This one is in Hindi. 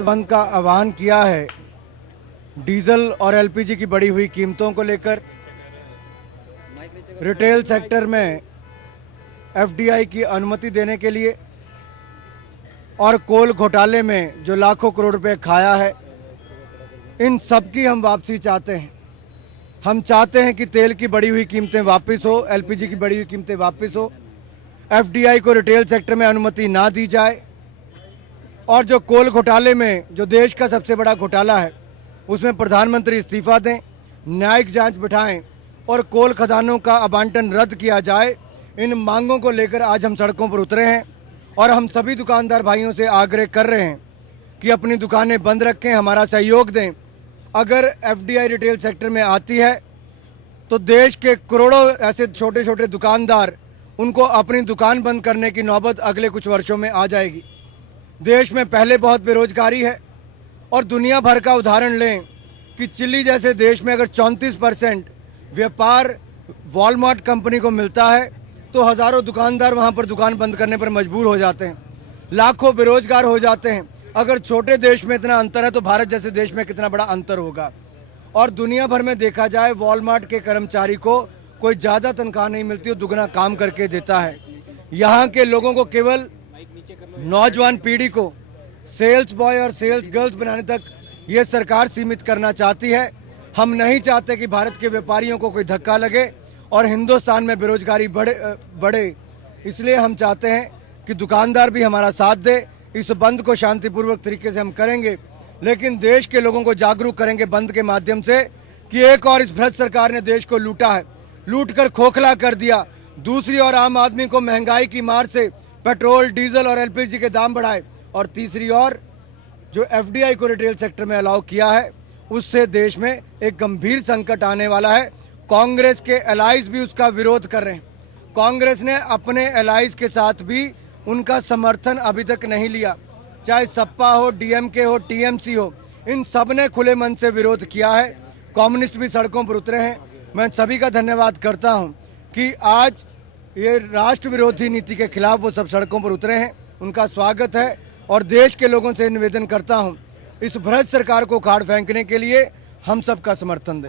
भारत बंद का आह्वान किया है डीजल और एलपीजी की बढ़ी हुई कीमतों को लेकर। रिटेल सेक्टर में एफडीआई की अनुमति देने के लिए और कोल घोटाले में जो लाखों करोड़ रुपए खाया है, इन सब की हम वापसी चाहते हैं। हम चाहते हैं कि तेल की बढ़ी हुई कीमतें वापस हो, एलपीजी की बढ़ी हुई कीमतें वापस हो, एफडीआई को रिटेल सेक्टर में अनुमति ना दी जाए और जो कोल घोटाले में जो देश का सबसे बड़ा घोटाला है उसमें प्रधानमंत्री इस्तीफा दें, न्यायिक जांच बिठाएं और कोल खदानों का आवंटन रद्द किया जाए। इन मांगों को लेकर आज हम सड़कों पर उतरे हैं और हम सभी दुकानदार भाइयों से आग्रह कर रहे हैं कि अपनी दुकानें बंद रखें, हमारा सहयोग दें। अगर एफडीआई रिटेल सेक्टर में आती है तो देश के करोड़ों ऐसे छोटे छोटे दुकानदार, उनको अपनी दुकान बंद करने की नौबत अगले कुछ वर्षों में आ जाएगी। देश में पहले बहुत बेरोजगारी है और दुनिया भर का उदाहरण लें कि चिली जैसे देश में अगर 34% व्यापार वॉलमार्ट कंपनी को मिलता है तो हज़ारों दुकानदार वहां पर दुकान बंद करने पर मजबूर हो जाते हैं, लाखों बेरोजगार हो जाते हैं। अगर छोटे देश में इतना अंतर है तो भारत जैसे देश में कितना बड़ा अंतर होगा। और दुनिया भर में देखा जाए वॉलमार्ट के कर्मचारी को कोई ज़्यादा तनख्वाह नहीं मिलती, वो दुगना काम करके देता है। यहाँ के लोगों को केवल नौजवान पीढ़ी को सेल्स बॉय और सेल्स गर्ल्स बनाने तक ये सरकार सीमित करना चाहती है। हम नहीं चाहते कि भारत के व्यापारियों को कोई धक्का लगे और हिंदुस्तान में बेरोजगारी बढ़े। इसलिए हम चाहते हैं कि दुकानदार भी हमारा साथ दे। इस बंद को शांतिपूर्वक तरीके से हम करेंगे, लेकिन देश के लोगों को जागरूक करेंगे बंद के माध्यम से कि एक और इस भ्रष्ट सरकार ने देश को लूटा है, लूट कर खोखला कर दिया। दूसरी ओर आम आदमी को महंगाई की मार से पेट्रोल, डीजल और एलपीजी के दाम बढ़ाए और तीसरी ओर जो एफडीआई को रिटेल सेक्टर में अलाउ किया है उससे देश में एक गंभीर संकट आने वाला है। कांग्रेस के एलाइज भी उसका विरोध कर रहे हैं। कांग्रेस ने अपने एलाइज के साथ भी उनका समर्थन अभी तक नहीं लिया, चाहे सपा हो, डीएमके हो, टीएमसी हो, इन सब ने खुले मन से विरोध किया है। कम्युनिस्ट भी सड़कों पर उतरे हैं। मैं सभी का धन्यवाद करता हूं कि आज ये राष्ट्र विरोधी नीति के खिलाफ वो सब सड़कों पर उतरे हैं, उनका स्वागत है। और देश के लोगों से निवेदन करता हूं, इस भ्रष्ट सरकार को उखाड़ फेंकने के लिए हम सबका समर्थन दें।